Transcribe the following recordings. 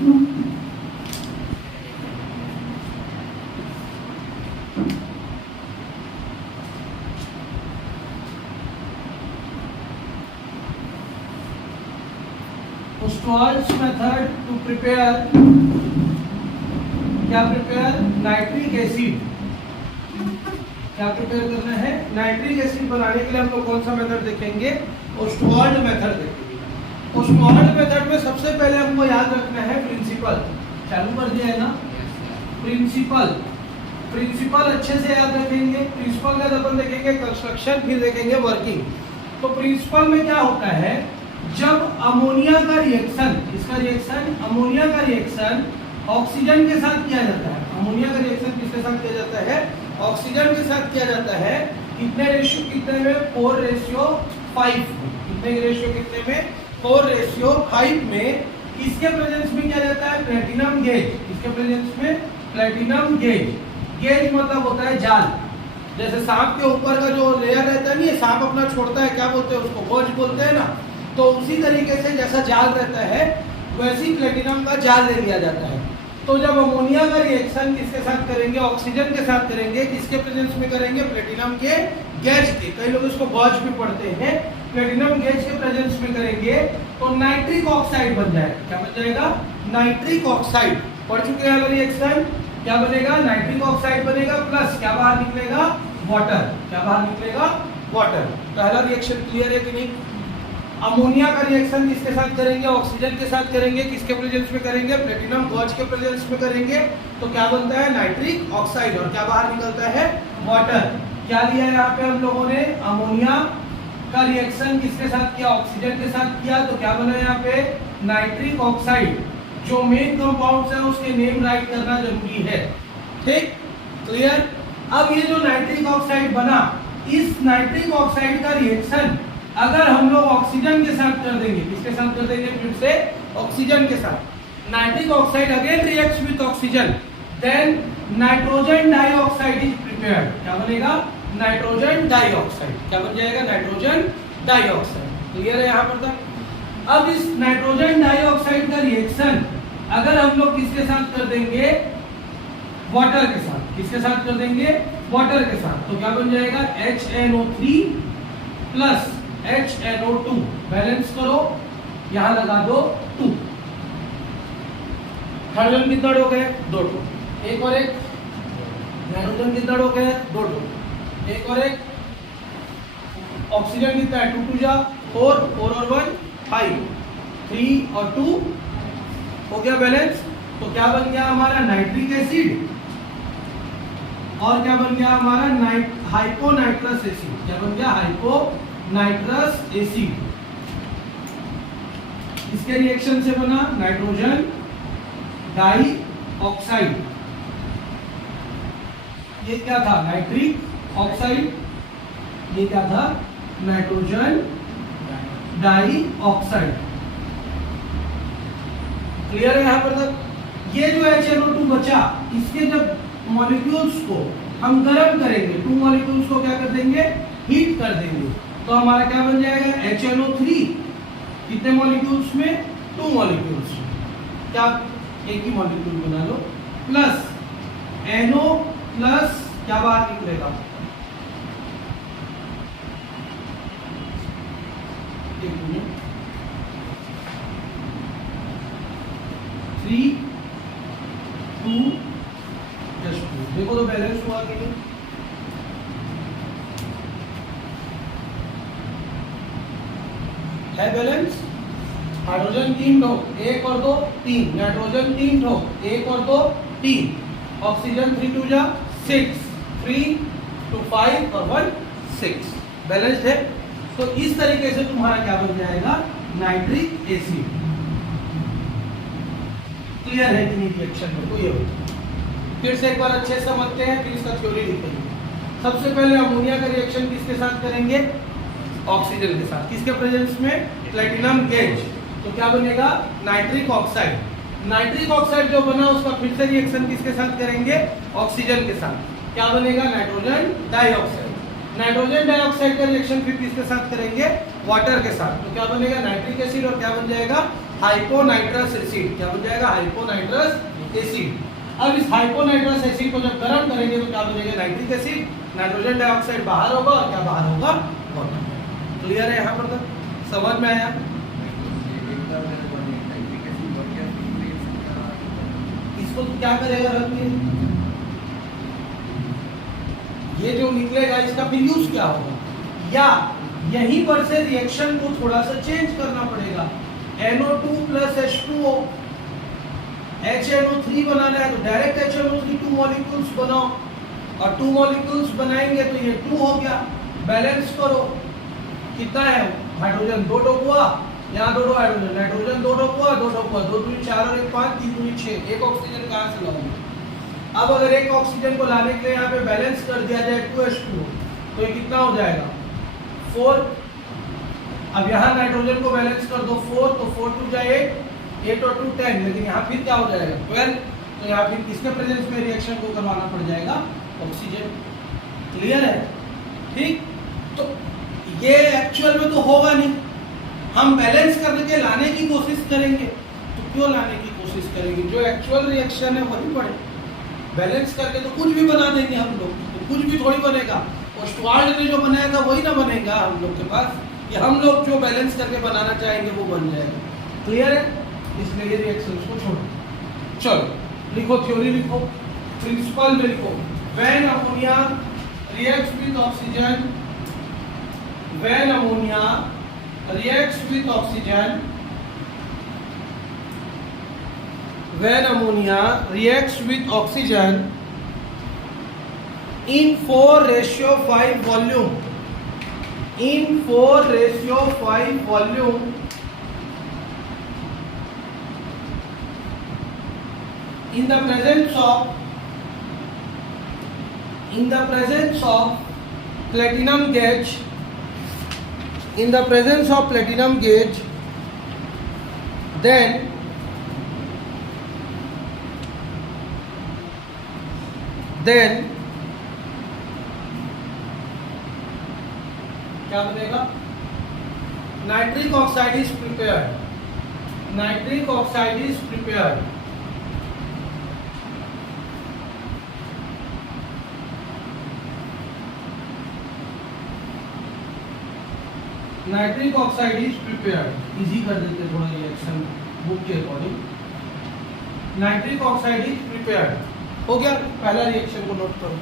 Ostwald's method to prepare क्या prepare nitric acid, क्या prepare करना है नाइट्रिक एसिड बनाने के लिए हम लोग कौन सा मेथड देखेंगे, ओस्टवाल्ड मेथड देखेंगे। ओस्टवाल्ड मेथड में सबसे पहले हमको याद रखना है प्रिंसिपल, चालू कर दिया है ना, प्रिंसिपल, प्रिंसिपल अच्छे से याद रखेंगे। प्रिंसिपल का अपन देखेंगे कंस्ट्रक्शन, फिर देखेंगे वर्किंग। तो प्रिंसिपल में क्या होता है, जब अमोनिया का रिएक्शन, इसका रिएक्शन अमोनिया का रिएक्शन ऑक्सीजन के साथ किया जाता है, अमोनिया का रिएक्शन किसके साथ किया जाता है, ऑक्सीजन के साथ किया जाता है। कितने रेशियो, कितने में 4:5, कितने रेशियो, कितने में 4:5 में। किसके प्रेजेंस में किया जाता है, प्लेटिनम गेज, किसके प्रेजेंस में, प्लेटिनम गेज। गेज मतलब होता है जाल, जैसे सांप के ऊपर का जो लेयर रहता है नहीं, सांप अपना छोड़ता है, क्या बोलते हैं उसको, गोज बोलते हैं ना। तो उसी तरीके से जैसा जाल रहता है वैसी प्लेटिनम का जाल ले लिया जाता है। तो जब अमोनिया का रिएक्शन किसके साथ करेंगे, ऑक्सीजन के साथ करेंगे, किसके प्रेजेंस में करेंगे, प्लेटिनम के गैस के, कई लोग इसको गॉज भी पढ़ते हैं, प्लेटिनम गैस के प्रेजेंस में करेंगे तो नाइट्रिक ऑक्साइड बन जाएगा। क्या बन जाएगा, नाइट्रिक ऑक्साइड। पढ़ चुके हैं रिएक्शन, क्या बनेगा, नाइट्रिक ऑक्साइड बनेगा, प्लस क्या बाहर निकलेगा, वाटर, क्या बाहर निकलेगा, वाटर। पहला रिएक्शन क्लियर है कि नहीं। अमोनिया का रिएक्शन किसके साथ करेंगे, ऑक्सीजन के साथ करेंगे, किसके प्रेजेंस में करेंगे, प्लेटिनम गॉज के प्रेजेंस में करेंगे, तो क्या बनता है, नाइट्रिक ऑक्साइड, और क्या बाहर निकलता है, वाटर। क्या लिया है यहाँ पे हम लोगों ने, अमोनिया का रिएक्शन किसके साथ किया, ऑक्सीजन के साथ किया, तो क्या बना यहाँ पे, नाइट्रिक ऑक्साइड। जो मेन कंपाउंड्स है उसके नेम राइट करना जरूरी है, ठीक, क्लियर। अब ये जो नाइट्रिक ऑक्साइड बना, इस नाइट्रिक ऑक्साइड का रिएक्शन अगर हम लोग ऑक्सीजन के साथ कर देंगे, किसके साथ कर देंगे, फिर से ऑक्सीजन के साथ, nitric oxide again reacts with oxygen, then nitrogen dioxide is prepared. क्या बनेगा, नाइट्रोजन डाइऑक्साइड। क्या बन जाएगा, नाइट्रोजन डाइऑक्साइड। क्लियर है यहाँ पर तक। अब इस नाइट्रोजन डाइऑक्साइड का रिएक्शन अगर हम लोग किसके साथ कर देंगे, वाटर के साथ, किसके साथ कर देंगे, वाटर के साथ, तो क्या बन जाएगा, HNO3 प्लस HNO2, बैलेंस करो, यहां लगा दो 2। हाइड्रोजन कितना हो गए, 2, एक और एक, नाइट्रोजन कितना हो गए, 2, एक और एक, ऑक्सीजन कितना है, 2 जा 4, 4 और 1 5, 3 और 2 हो गया बैलेंस। तो क्या बन गया हमारा, नाइट्रिक एसिड, और क्या बन गया हमारा, हाइपोनाइट्रस एसिड। क्या बन गया, हाइपोनाइट्रस एसिड। इसके रिएक्शन से बना नाइट्रोजन डाइऑक्साइड। ये क्या था, नाइट्रिक ऑक्साइड, ये क्या था, नाइट्रोजन डाइऑक्साइड। क्लियर है यहाँ पर तक। ये जो HNO2 बचा, इसके जब मॉलिक्यूल्स को हम गर्म करेंगे, 2 मॉलिक्यूल्स को क्या कर देंगे, हीट कर देंगे, तो हमारा क्या बन जाएगा, HNO3। कितने मॉलिक्यूल्स में, 2 मॉलिक्यूल्स में, क्या एक ही मॉलिक्यूल बना लो, प्लस NO प्लस क्या बाहर निकलेगा, एक मिनट, 3 2 देखो तो बैलेंस हुआ कि नहीं, है बैलेंस। हाइड्रोजन 3 ठो, 1 और 2 3, नाइट्रोजन 3 ठो, 1 और 2 3, ऑक्सीजन 3 2 जा 6, 3 2 5 और 1 6, बैलेंस्ड है। तो इस तरीके से तुम्हारा क्या बन जाएगा, नाइट्रिक एसिड। क्लियर है कि नहीं रिएक्शन में, तो ये फिर से एक बार अच्छे से समझते हैं, फिर इसका थ्योरी लिखेंगे। सबसे पहले अमोनिया का रिएक्शन किसके साथ करेंगे, ऑक्सीजन के साथ, किसके प्रेजेंस में, प्लेटिनम गेज, तो क्या बनेगा, नाइट्रिक ऑक्साइड। नाइट्रिक ऑक्साइड जो बना उसका फिर से रिएक्शन किसके साथ करेंगे, ऑक्सीजन के साथ, क्या बनेगा, नाइट्रोजन डाइऑक्साइड। नाइट्रोजन डाइऑक्साइड का रिएक्शन फिर किसके साथ करेंगे? वाटर के साथ। तो क्या बनेगा? नाइट्रिक एसिड और क्या बन जाएगा? Hyponitrous acid. क्या बन जाएगा? Hyponitrous acid. अब इस हाइपोनाइट्रस एसिड को जब गर्म करेंगे तो क्या बनेगा? Nitric acid. नाइट्रोजन डाइऑक्साइड बाहर होगा और क्या बाहर होगा? वाटर। क्लियर है यहाँ पर तक? समझ में आया? इसको तो क्या करेगा? रखिए ये जो निकलेगा इसका फिर यूज क्या होगा, या यहीं पर से रिएक्शन को थोड़ा सा चेंज करना पड़ेगा। NO2 प्लस H2O, HNO3 बनाना है तो डायरेक्ट HNO3 2 मॉलिक्यूल्स बनाओ, और 2 मॉलिक्यूल्स बनाएंगे तो ये 2 हो गया। बैलेंस करो, कितना है? हाइड्रोजन 2 डोप हुआ, यहाँ 2 हाइड्रोजन, नाइट्रोजन 2 डोप हुआ, 2 डोप हुआ, 2 दूनी 4 और 1 5, 3 दूनी 6। एक ऑक्सीजन कहाँ से लाऊंगा? अब अगर एक ऑक्सीजन को लाने के लिए यहाँ पे बैलेंस कर दिया जाए 2H2O, तो ये कितना हो जाएगा? 4। अब यहाँ नाइट्रोजन को बैलेंस कर दो 4, तो 4 2 जाए 8 और 2 10, लेकिन यहाँ फिर क्या हो जाएगा? 12। तो यहाँ फिर किसके प्रेजेंस में रिएक्शन को करवाना पड़ जाएगा? ऑक्सीजन। क्लियर है? ठीक। तो ये एक्चुअल में तो होगा नहीं, हम बैलेंस करने के लाने की कोशिश करेंगे। तो क्यों लाने की कोशिश करेंगे? जो एक्चुअल रिएक्शन है वही पड़े। बैलेंस करके तो कुछ भी बना देंगे हम लोग, तो कुछ भी थोड़ी बनेगा। और स्टुअर्ट ने जो बनाया था वही ना बनेगा हम लोग के पास, ये हम लोग जो बैलेंस करके बनाना चाहेंगे वो बन जाएगा। क्लियर है? इसलिए ये रिएक्शंस को छोड़ो। चलो लिखो, थ्योरी लिखो, प्रिंसिपल में लिखो। When ammonia reacts with oxygen, when ammonia reacts with oxygen, when ammonia reacts with oxygen in 4:5 volume, in 4:5 volume, in the presence of platinum gauge, in the presence of platinum gauge, then क्या बनेगा? Nitric oxide is prepared. Nitric oxide is prepared. Nitric oxide is prepared. Easy कर देते थोड़ा reaction book के according. Nitric oxide is prepared हो गया। पहला reaction को नोट करो।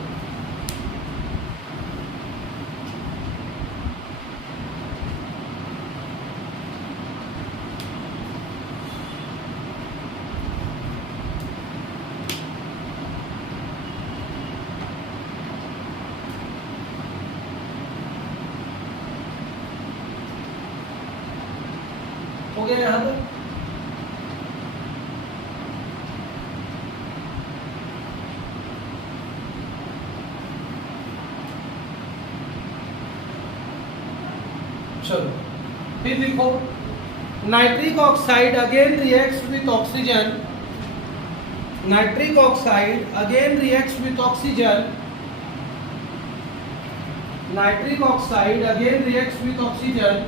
हो गया यहां पर? चलो फिर लिखो, nitric oxide again reacts with oxygen, nitric oxide again reacts with oxygen, nitric oxide again reacts with oxygen,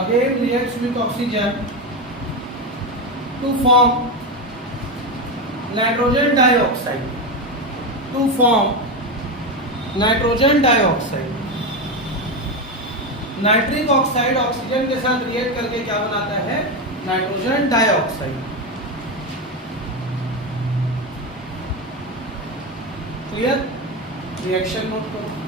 again reacts with oxygen to form nitrogen dioxide, to form nitrogen dioxide। Nitric oxide oxygen के साथ react करके क्या बनाता है? Nitrogen dioxide. Clear? Reaction note करो।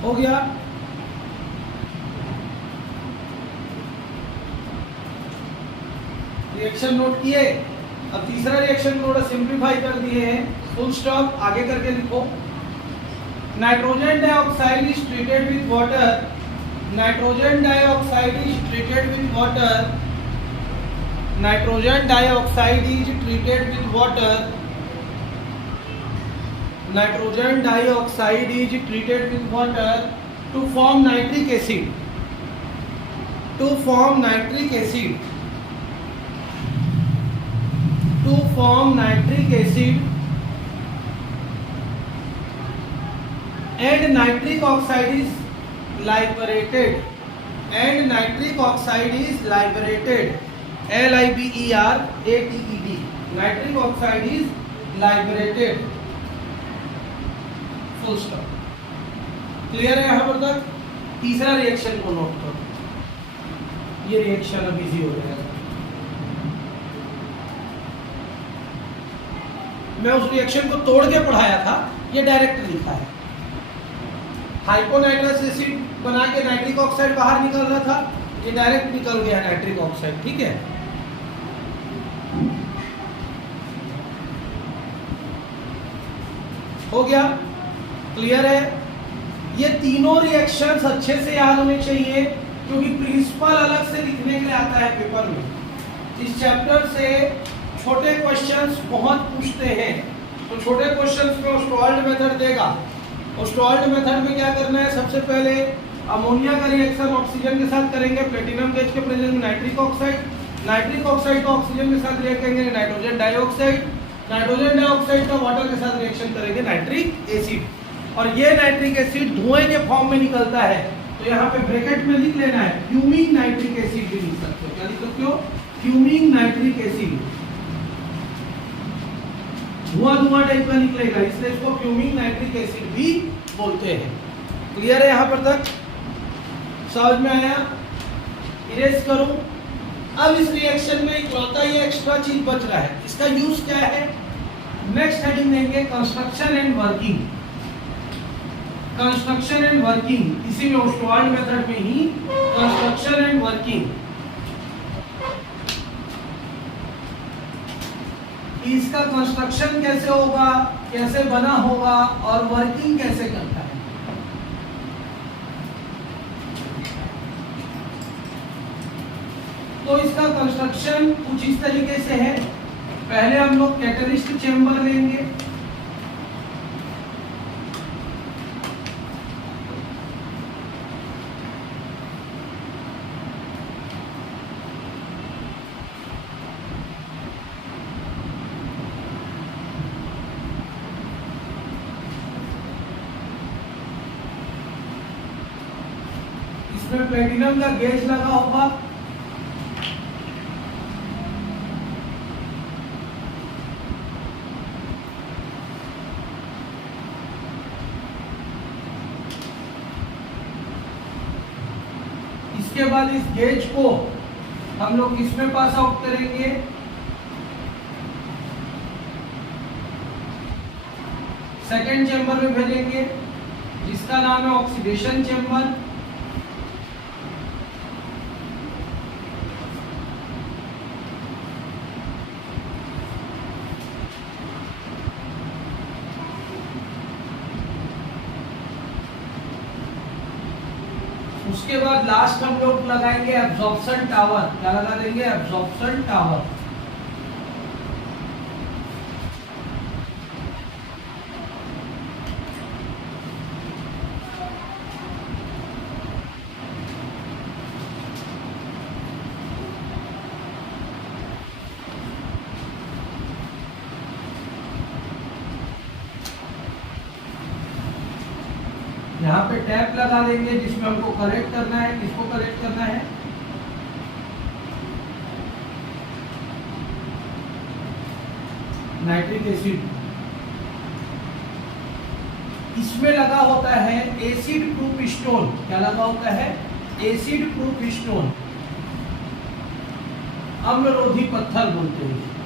हो गया? Reaction note किए। अब तीसरा रिएक्शन थोड़ा सिंप्लीफाई कर दिए हैं, फुल स्टॉप आगे करके लिखो। Nitrogen dioxide is treated with water, nitrogen dioxide is treated with water nitrogen dioxide is treated with water, nitrogen dioxide is treated with water to form nitric acid, to form nitric acid, to form nitric acid and nitric oxide is liberated, and nitric oxide is liberated, LIBERATED, nitric oxide is liberated, full stop. Clear है यहाँ पर तक? तीसरा reaction को note करो, ये reaction अब easy हो जाएगा। मैं उस रिएक्शन को तोड़ के पढ़ाया था, ये डायरेक्ट लिखा है। हाइपोनाइट्रस एसिड बना के नाइट्रिक ऑक्साइड बाहर निकल रहा था, ये डायरेक्ट निकल गया नाइट्रिक ऑक्साइड। ठीक है, हो गया? क्लियर है? ये तीनों रिएक्शंस अच्छे से याद होने चाहिए, क्योंकि प्रिंसिपल अलग से लिखने के लिए आता है पेपर में। इस चैप्टर से छोटे क्वेश्चंस बहुत पूछते हैं, तो छोटे क्वेश्चंस में ऑस्टवाल्ड मेथड देगा। ऑस्टवाल्ड मेथड में क्या करना है? सबसे पहले अमोनिया का रिएक्शन ऑक्सीजन के साथ करेंगे, प्लेटिनम गैस के प्रेजेंस में नाइट्रिक ऑक्साइड, नाइट्रिक ऑक्साइड को ऑक्सीजन के साथ रिएक्ट करेंगे नाइट्रोजन डाइऑक्साइड, नाइट्रोजन डाइऑक्साइड का वाटर के साथ रिएक्शन करेंगे नाइट्रिक एसिड, और ये नाइट्रिक एसिड धुएं के फॉर्म में निकलता है। तो यहाँ पे ब्रैकेट में लिख लेना है फ्यूमिंग नाइट्रिक एसिड भी लिख सकते हो। क्या लिख सकते हो? फ्यूमिंग नाइट्रिक एसिड, धुआं टाइप का निकलेगा, इसलिए इसको फ्यूमिंग नाइट्रिक एसिड भी बोलते हैं। क्लियर है यहाँ पर तक? समझ में आया? इरेज करूं। अब इस रिएक्शन में इकलौता ये एक्स्ट्रा चीज बच रहा है, इसका यूज क्या है? नेक्स्ट हेडिंग देंगे construction and working, construction and working, इसी में ऑस्टवाल्ड मेथड में ही कंस्ट्रक्शन एंड वर्किंग, इसका कंस्ट्रक्शन कैसे होगा, कैसे बना होगा, और वर्किंग कैसे करता है। तो इसका कंस्ट्रक्शन कुछ इस तरीके से है। पहले हम लोग कैटलिस्ट चेंबर लेंगे, इसमें प्लेटिनम का गेज लगा होगा, इसके बाद इस गेज को हम लोग इसमें पास आउट करेंगे, सेकेंड चेंबर में भेजेंगे जिसका नाम है ऑक्सीडेशन चेंबर। उसके बाद लास्ट हम लोग लगाएंगे एब्जॉर्प्शन टावर। क्या लगा देंगे? Absorption tower. यहाँ पे टैप लगा देंगे जिसमें हमको करेक्ट करना है। किसको करेक्ट करना है? Nitric acid. इसमें लगा होता है एसिड प्रूफ स्टोन। क्या लगा होता है? एसिड प्रूफ स्टोन, अम्लरोधी पत्थर बोलते हैं।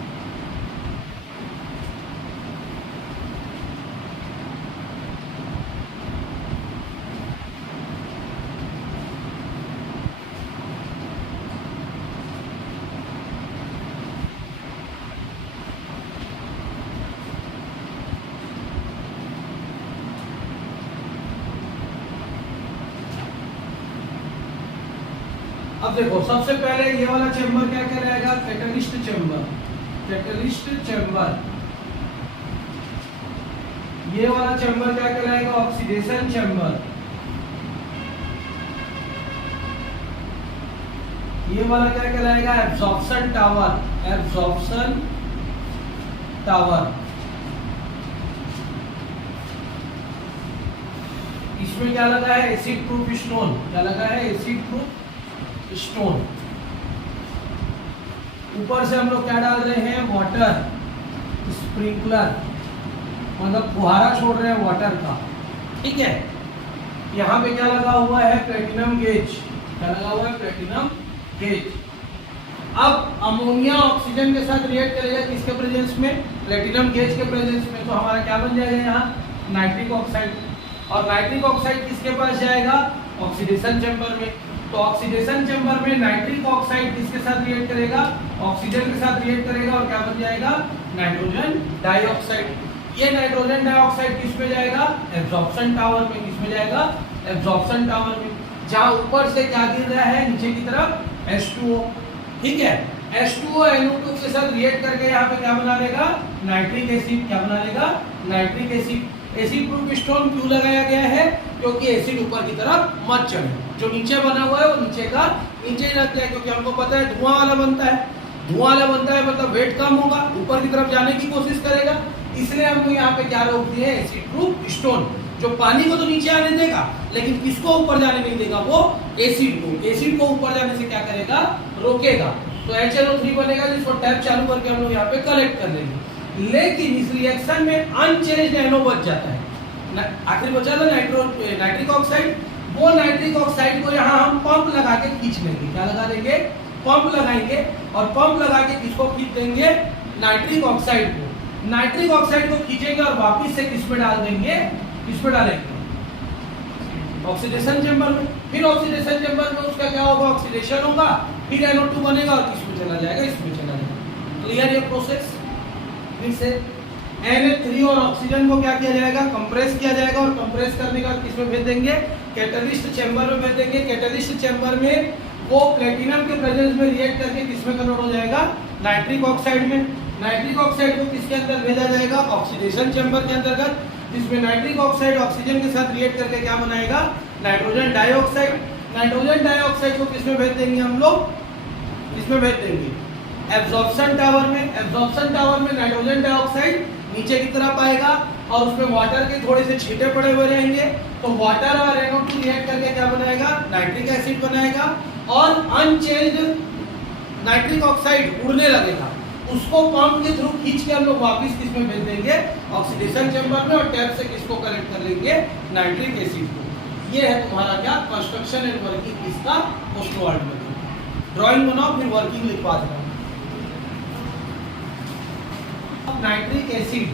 अब अब देखो सबसे पहले ये वाला चेंबर क्या कहलाएगा, कैटलिस्ट चेंबर, कैटलिस्ट चेंबर। ये वाला चेंबर क्या कहलाएगा, ऑक्सीडेशन चेंबर। ये वाला क्या कहलाएगा, एब्जॉर्प्शन टावर, एब्जॉर्प्शन टावर। इसमें क्या लगा है, एसिड प्रूफ स्टोन, क्या लगा है, एसिड प्रूफ स्टोन। ऊपर से हम लोग क्या डाल रहे हैं, वाटर स्प्रिंकलर, मतलब फुहारा छोड़ रहे हैं वाटर का, ठीक है। यहाँ पे क्या लगा हुआ है, प्लेटिनम गेज, क्या लगा हुआ है, प्लेटिनम गेज। अब अमोनिया ऑक्सीजन के साथ रिएक्ट करेगा किसके प्रेजेंस में, प्लेटिनम गेज के प्रेजेंस में, तो हमारा क्या बन जाएगा यहाँ, नाइट्रिक ऑक्साइड। और नाइट्रिक ऑक्साइड किसके पास जाएगा, ऑक्सीडेशन चेंबर में। तो ऑक्सीडेशन चेंबर में नाइट्रिक ऑक्साइड किसके साथ रिएक्ट करेगा, ऑक्सीजन के साथ रिएक्ट करेगा और क्या बन जाएगा, नाइट्रोजन डाइऑक्साइड। ये नाइट्रोजन डाइऑक्साइड किस में जाएगा, एब्जॉर्प्शन टावर में। किस में जाएगा, एब्जॉर्प्शन टावर में, जहां ऊपर से क्या गिर रहा है, नीचे की तरफ H2O, ठीक है। H2O NO2 के साथ रिएक्ट करके यहाँ पे क्या बना लेगा, नाइट्रिक एसिड। क्या बना लेगा, nitric acid. Acid proof stone क्यों लगाया गया है, क्योंकि एसिड ऊपर की तरफ मत चढ़े, जो नीचे बना हुआ है वो नीचे का नीचे ही रख दिया, क्योंकि हमको पता है धुआं वाला बनता है, धुआं वाला बनता है मतलब वेट कम होगा, ऊपर की तरफ जाने की कोशिश करेगा, इसलिए हम लोग यहाँ पे क्या रोक दिए, एसिड प्रूफ स्टोन, जो पानी को तो नीचे आने देगा लेकिन किसको ऊपर जाने नहीं देगा, वो एसिड को। एसिड को ऊपर जाने से क्या करेगा, रोकेगा। तो HNO3 बनेगा, जिसको टैप चालू करके हम लोग यहाँ पे कलेक्ट कर लेंगे। लेकिन इस रिएक्शन में अनचेंज्ड NO बच जाता है, आखिर बचा था नाइट्रिक ऑक्साइड। वो नाइट्रिक ऑक्साइड को यहाँ हम पंप लगा के खींच लेंगे। क्या लगा देंगे, पंप लगाएंगे, और पंप लगा के किसको खींच देंगे, नाइट्रिक ऑक्साइड को। नाइट्रिक ऑक्साइड को खींचेंगे और वापिस से किस पे डाल देंगे, किस पे डालेंगे, ऑक्सीडेशन चेंबर में। फिर ऑक्सीडेशन चेंबर में उसका क्या होगा, ऑक्सीडेशन होगा, फिर NO2 बनेगा और किस में चला जाएगा, इसमें चला जाएगा। क्लियर ये प्रोसेस। फिर से Na3 और ऑक्सीजन को क्या किया जाएगा, कंप्रेस किया जाएगा, और कंप्रेस करने का किस में भेज देंगे, कैटलिस्ट चेंबर में भेज देंगे। कैटलिस्ट चेंबर में वो प्लेटिनम के प्रेजेंस में रिएक्ट करके किसमें कन्वर्ट हो जाएगा, नाइट्रिक ऑक्साइड में। नाइट्रिक ऑक्साइड को किसके अंदर भेजा जाएगा, ऑक्सीडेशन चेंबर के अंतर्गत, जिसमें नाइट्रिक ऑक्साइड ऑक्सीजन के साथ रिएक्ट करके क्या बनाएगा, नाइट्रोजन डाइऑक्साइड। नाइट्रोजन डाइऑक्साइड को किसमें भेज देंगे हम लोग, किसमें भेज देंगे, एब्जॉर्प्शन टावर में। एब्जॉर्प्शन टावर में नाइट्रोजन डाइऑक्साइड नीचे की तरफ आएगा और उसमें वाटर के थोड़े से छींटे पड़े हुए रहेंगे, तो वाटर और NO2 रिएक्ट करके क्या बनाएगा, नाइट्रिक एसिड बनाएगा, और अनचेंज्ड नाइट्रिक ऑक्साइड उड़ने लगेगा। उसको पंप के थ्रू खींच के हम लोग वापस किसमें भेज देंगे, ऑक्सीडेशन चेंबर में, और टैप से किसको कलेक्ट कर लेंगे, नाइट्रिक एसिड को। ये है तुम्हारा क्या, कंस्ट्रक्शन एंड वर्किंग इसका पोस्टवर्ल्ड में। ड्राइंग बनाओ, फिर वर्किंग लिखवा देना। नाइट्रिक एसिड,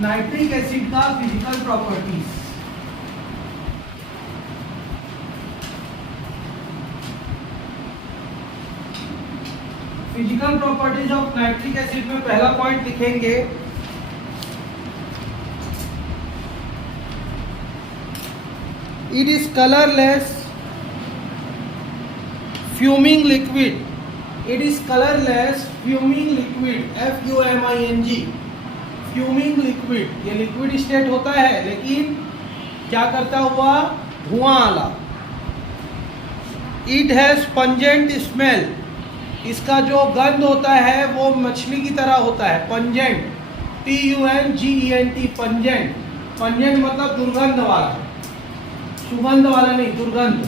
नाइट्रिक एसिड का physical properties. Physical properties of nitric acid में पहला पॉइंट लिखेंगे, it is colourless fuming liquid. It is colourless fuming liquid, FUMING, fuming liquid. ये लिक्विड स्टेट होता है लेकिन क्या करता हुआ, धुआं वाला। इट हैज पंजेंट स्मेल, इसका जो गंध होता है वो मछली की तरह होता है, पंजेंट, PUNGENT, पंजेंट। पंजेंट मतलब दुर्गंध वाला, सुगंध वाला नहीं, दुर्गंध।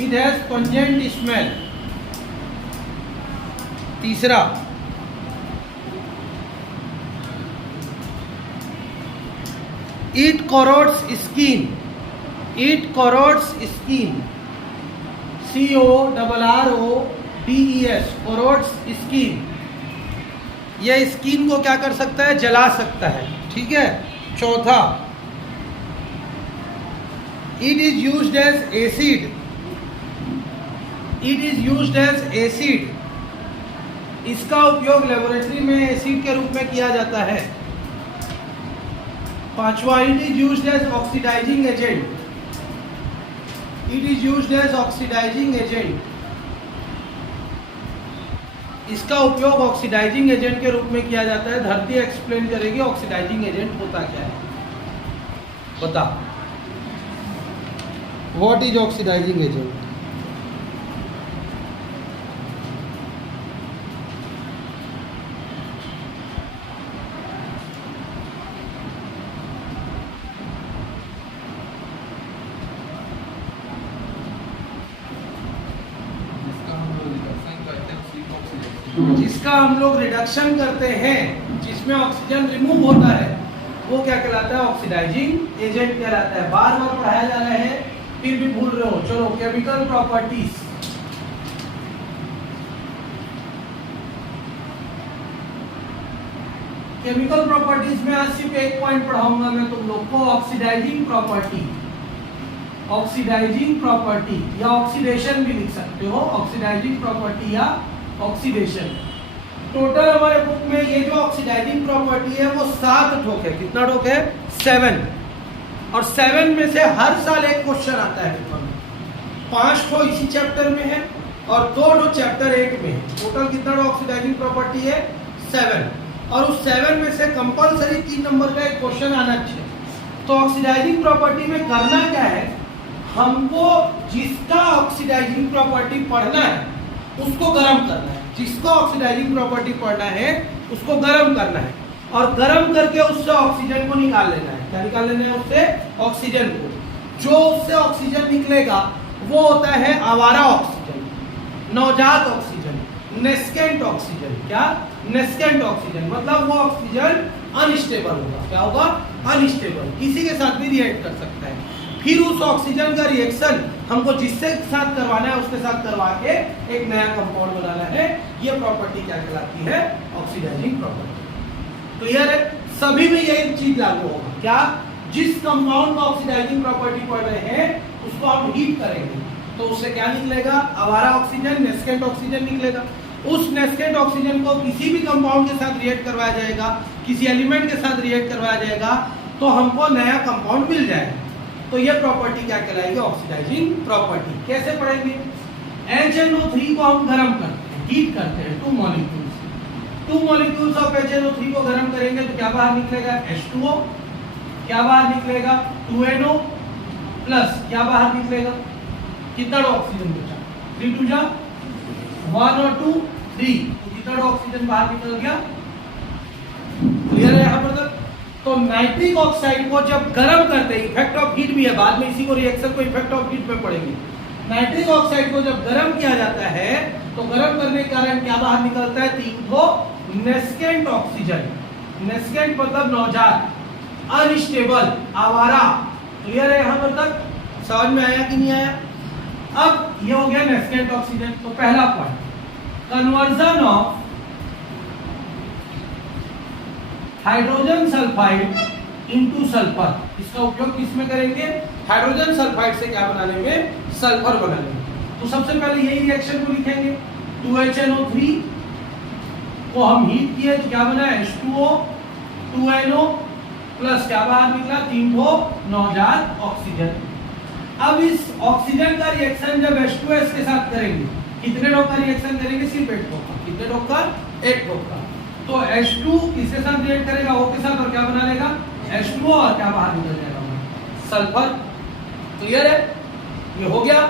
It has pungent smell. तीसरा, it corrodes skin, it corrodes skin, CORRODES, corrodes skin. यह स्किन को क्या कर सकता है, जला सकता है, ठीक है। चौथा, it is used as acid, it is used as acid. इसका उपयोग लेबोरेटरी में एसिड के रूप में किया जाता है। पांचवा, it is used as oxidising agent, it is used as oxidising agent. इसका उपयोग ऑक्सीडाइजिंग एजेंट के रूप में किया जाता है। धरती एक्सप्लेन करेगी ऑक्सीडाइजिंग एजेंट होता क्या है। बता, व्हाट इज ऑक्सीडाइजिंग एजेंट? जिसका हम लोग रिडक्शन करते हैं, जिसमें ऑक्सीजन रिमूव होता है, वो क्या कहलाता है? ऑक्सीडाइजिंग एजेंट कहलाता है। बार बार पढ़ाया जा रहा है, फिर भी भूल रहे हो। चलो, केमिकल प्रॉपर्टीज। केमिकल प्रॉपर्टीज में आज सिर्फ एक पॉइंट पढ़ाऊंगा मैं तुम लोग को, ऑक्सीडाइजिंग प्रॉपर्टी। ऑक्सीडाइजिंग प्रॉपर्टी या ऑक्सीडेशन भी लिख सकते हो, ऑक्सीडाइजिंग प्रॉपर्टी या ऑक्सीडेशन। टोटल हमारे बुक में ये जो ऑक्सीडाइजिंग प्रॉपर्टी है वो 7 ठोक है। कितना ठोक है? 7। और 7 में से हर साल एक क्वेश्चन आता है पेपर में। 5 ठो इसी चैप्टर में है और 2 ठो चैप्टर 1 में है। टोटल कितना ऑक्सीडाइजिंग प्रॉपर्टी है? 7। और उस 7 में से कंपलसरी 3 नंबर का एक क्वेश्चन आना चाहिए। तो ऑक्सीडाइजिंग प्रॉपर्टी में करना क्या है, हमको जिसका ऑक्सीडाइजिंग प्रॉपर्टी पढ़ना है उसको गर्म करना है। जिसको ऑक्सीडाइजिंग प्रॉपर्टी पढ़ना है उसको गर्म करना है और गर्म करके उससे ऑक्सीजन को निकाल लेना है। क्या निकाल लेना है? उससे ऑक्सीजन को। जो उससे ऑक्सीजन निकलेगा वो होता है आवारा ऑक्सीजन, नवजात ऑक्सीजन, नेस्केंट ऑक्सीजन। क्या? Nascent oxygen. मतलब वो ऑक्सीजन अनस्टेबल होगा। क्या होगा? अनस्टेबल। किसी के साथ भी रिएक्ट कर सकता है। फिर उस ऑक्सीजन का रिएक्शन हमको जिससे साथ करवाना है उसके साथ करवा के एक नया कंपाउंड बनाना है। ये प्रॉपर्टी क्या कहलाती है? Oxidising property. क्लियर है? सभी में यही चीज लागू होगा। क्या? जिस कंपाउंड का ऑक्सीडाइजिंग प्रॉपर्टी पढ़ रहे हैं उसको हम हीट करेंगे तो उससे क्या निकलेगा? आवारा ऑक्सीजन, नेस्केंट ऑक्सीजन निकलेगा। उस नेस्केंट ऑक्सीजन को किसी भी कंपाउंड के साथ रिएक्ट करवाया जाएगा, किसी एलिमेंट के साथ रिएक्ट करवाया जाएगा तो हमको नया कंपाउंड मिल जाएगा। तो ये प्रॉपर्टी क्या कहलाएगी? Oxidising property. कैसे पढ़ेंगे? HNO3 को हम गर्म करते हैं, हीट करते हैं 2 मॉलिक्यूल्स। 2 मॉलिक्यूल्स ऑफ HNO3 को गर्म करेंगे तो क्या बाहर निकलेगा? H2O। क्या बाहर निकलेगा? 2NO प्लस क्या बाहर निकलेगा? कितना ऑक्सीजन बचा? 3 2 जा 1 और 2 3। तो कितना ऑक्सीजन बाहर निकल गया? क्लियर है यहाँ पर तक? तो नाइट्रिक ऑक्साइड को जब गर्म करते हैं, इफेक्ट ऑफ हीट भी है, बाद में इसी को रिएक्शन को इफेक्ट ऑफ हीट में पड़ेंगे। नाइट्रिक ऑक्साइड को जब गर्म किया जाता है तो गर्म करने के कारण क्या बाहर निकलता है? 3 ठो नेस्केंट ऑक्सीजन। नेस्केंट मतलब नवजात, अनस्टेबल, आवारा। क्लियर है यहाँ पर तक? समझ में आया कि नहीं आया? अब ये हो गया नेस्केंट ऑक्सीजन। तो पहला point, conversion of hydrogen sulphide into sulphur. इसका उपयोग किस में करेंगे? हाइड्रोजन सल्फाइड से क्या बनाने में? सल्फर बनाने में। तो सबसे पहले यही रिएक्शन को लिखेंगे। 2HNO3 को हम हीट किए तो क्या बना? H2O, 2NO प्लस क्या बाहर निकला? 3 ठो नवजात ऑक्सीजन। अब इस ऑक्सीजन का रिएक्शन जब H2S के साथ करेंगे, कितने ठोक का रिएक्शन करेंगे? सिर्फ 1 ठोक का। कितने ठोक का? 1 ठोक का। तो H2 किसके साथ रिएक्ट करेगा? O के साथ। और क्या बना लेगा? H2O। और क्या बाहर निकल जाएगा? सल्फर। क्लियर है? ये हो गया।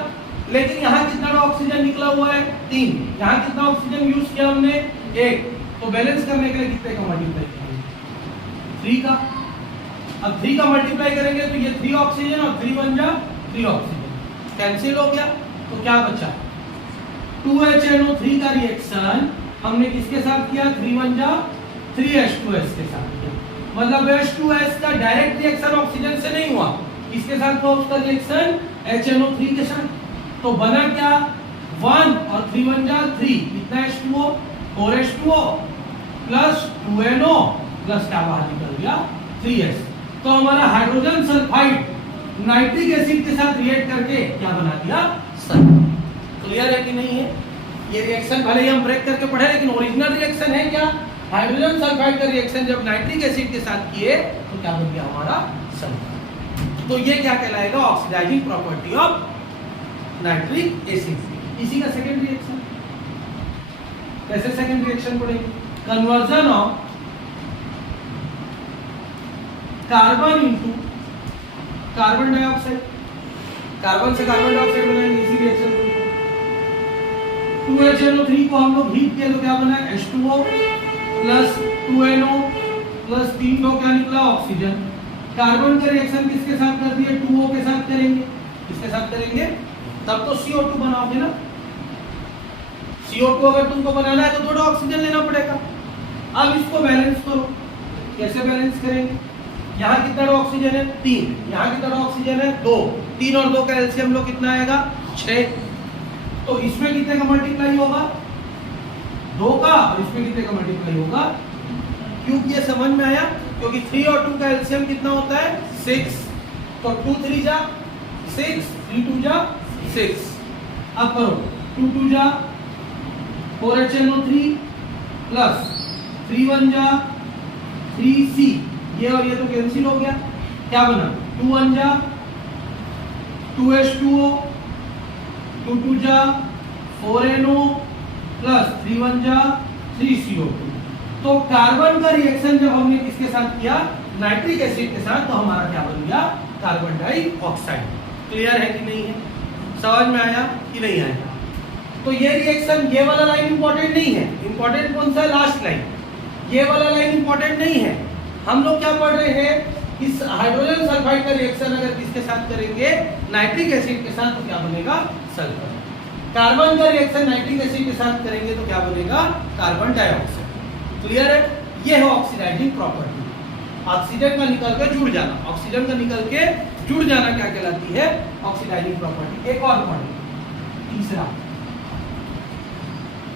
लेकिन यहाँ कितना ऑक्सीजन निकला हुआ है? 3। यहाँ कितना ऑक्सीजन यूज किया हमने? 1। तो बैलेंस करने के लिए कितने का मल्टीप्लाई करेंगे? 3 का। अब 3 का मल्टीप्लाई करेंगे तो ये 3 ऑक्सीजन और 3 बन जा 3 ऑक्सीजन। कैंसिल हो गया। तो क्या बचा? 2HNO3 का रिएक्शन हमने किसके साथ किया? 3 1 जा 3H2S के साथ किया। मतलब H2S का डायरेक्ट रिएक्शन ऑक्सीजन से नहीं हुआ। किसके साथ हुआ उसका रिएक्शन? HNO3 के साथ। तो बना क्या? 1 और 3 1 जा 3। कितना H2O? 4H2O plus 2NO plus क्या बाहर निकल गया? 3S। तो हमारा हाइड्रोजन सल्फाइड नाइट्रिक एसिड के साथ रिएक्ट करके क्या बना दिया? सल्फर। क्लियर है कि नहीं है? ये रिएक्शन भले ही हम ब्रेक करके पढ़े लेकिन ओरिजिनल रिएक्शन है क्या? हाइड्रोजन सल्फाइड का रिएक्शन जब नाइट्रिक एसिड के साथ किए तो क्या बन गया? हमारा सल्फर। तो ये क्या कहलाएगा? Oxidising property of nitric acid. इसी का सेकंड रिएक्शन। कैसे सेकंड रिएक्शन पढ़ेंगे? Conversion of carbon into carbon dioxide. Carbon से कार्बन डाइऑक्साइड बनाएंगे, इसी रिएक्शन को। 2HNO3 को हम लोग हीट किया तो क्या बना? H2O प्लस 2NO प्लस 3 तो क्या निकला? ऑक्सीजन। कार्बन का रिएक्शन किसके साथ कर दिया? 2O के साथ करेंगे। किसके साथ करेंगे? तब तो CO2 बनाओगे ना। CO2 अगर तुमको बनाना है तो थोड़ा ऑक्सीजन लेना पड़ेगा। अब इसको बैलेंस करो। कैसे बैलेंस करेंगे? यहाँ कितना ऑक्सीजन है? 3। यहाँ कितना ऑक्सीजन है? 2। 3 और 2 का एलसीएम लो कितना आएगा? 6। तो इसमें कितने का मल्टीप्लाई होगा? 2 का। और इसमें कितने का मल्टीप्लाई होगा? क्योंकि ये समझ में आया? क्योंकि 3 और 2 का एलसीएम कितना होता है? 6। तो 2 3 जा 6, 3 2 जा 6। अब करो 2 2 जा 4HNO3 प्लस 3 1 जा 3C। ये और ये तो कैंसिल हो गया। क्या बना? 2 1 जा 2H2O, 2 2 जा 4NO प्लस 3 1 जा 3CO2। तो कार्बन का रिएक्शन जब हमने किसके साथ किया? नाइट्रिक एसिड के साथ, तो हमारा क्या बन गया? Carbon dioxide. क्लियर है कि नहीं है? समझ में आया कि नहीं आया? तो ये रिएक्शन, ये वाला लाइन इंपॉर्टेंट नहीं है। इंपॉर्टेंट कौन सा? Last line. ये वाला लाइन इंपॉर्टेंट नहीं है। हम लोग क्या पढ़ रहे हैं? इस हाइड्रोजन सल्फाइड का रिएक्शन अगर किसके साथ करेंगे? नाइट्रिक एसिड के साथ, तो क्या बनेगा? सल्फर। कार्बन का रिएक्शन नाइट्रिक एसिड के साथ करेंगे तो क्या बनेगा? Carbon dioxide. क्लियर है? ये है ऑक्सीडाइजिंग प्रॉपर्टी। ऑक्सीजन का निकल के जुड़ जाना, ऑक्सीजन का निकल के जुड़ जाना क्या कहलाती है? Oxidising property. एक और पॉइंट, तीसरा,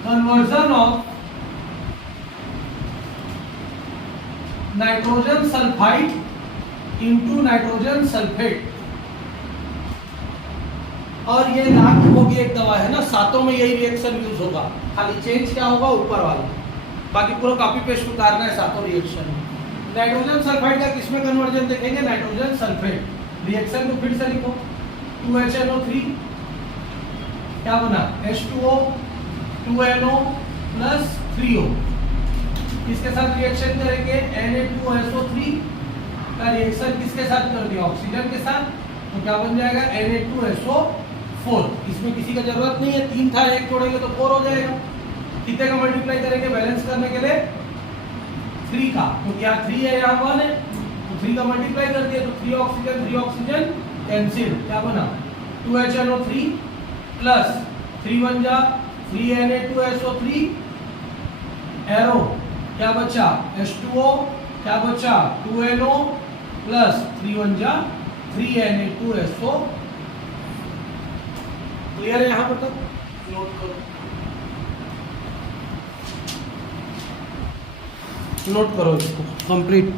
conversion of nitrogen sulphide into nitrogen sulphate. और ये नाक एक दवा है ना, सातों में यही रिएक्शन यूज होगा। खाली चेंज क्या होगा? ऊपर वाला। बाकी पूरा कॉपी पेस्ट उतारना है सातों रिएक्शन में। नाइट्रोजन सल्फाइड का किसमें कन्वर्जन देखेंगे? Nitrogen sulphate. रिएक्शन को फिर से लिखो। 2HNO3 क्या बना? H2O 2NO plus 3O। किसके साथ रिएक्शन करेंगे? Na2SO3 का रिएक्शन किसके साथ कर दिया? ऑक्सीजन के साथ। तो क्या बन जाएगा? Na2SO4। इसमें किसी का जरूरत नहीं है, 3 था, 1 जोड़ेंगे तो 4 हो जाएगा। कितने का मल्टीप्लाई करेंगे बैलेंस करने के लिए? 3 का। तो क्या 3 है, यहाँ 1 है, तो 3 का मल्टीप्लाई कर दिया तो 3 ऑक्सीजन कैंसिल। क्या बना? 2HNO3 प्लस 3 1 जा 3 Na2SO3 एरो। क्या बचा? H2O। क्या बचा? 2NO प्लस 3 1 जा 3 Na2SO। क्लियर है यहाँ पर? तक नोट करो, नोट करो इसको कंप्लीट।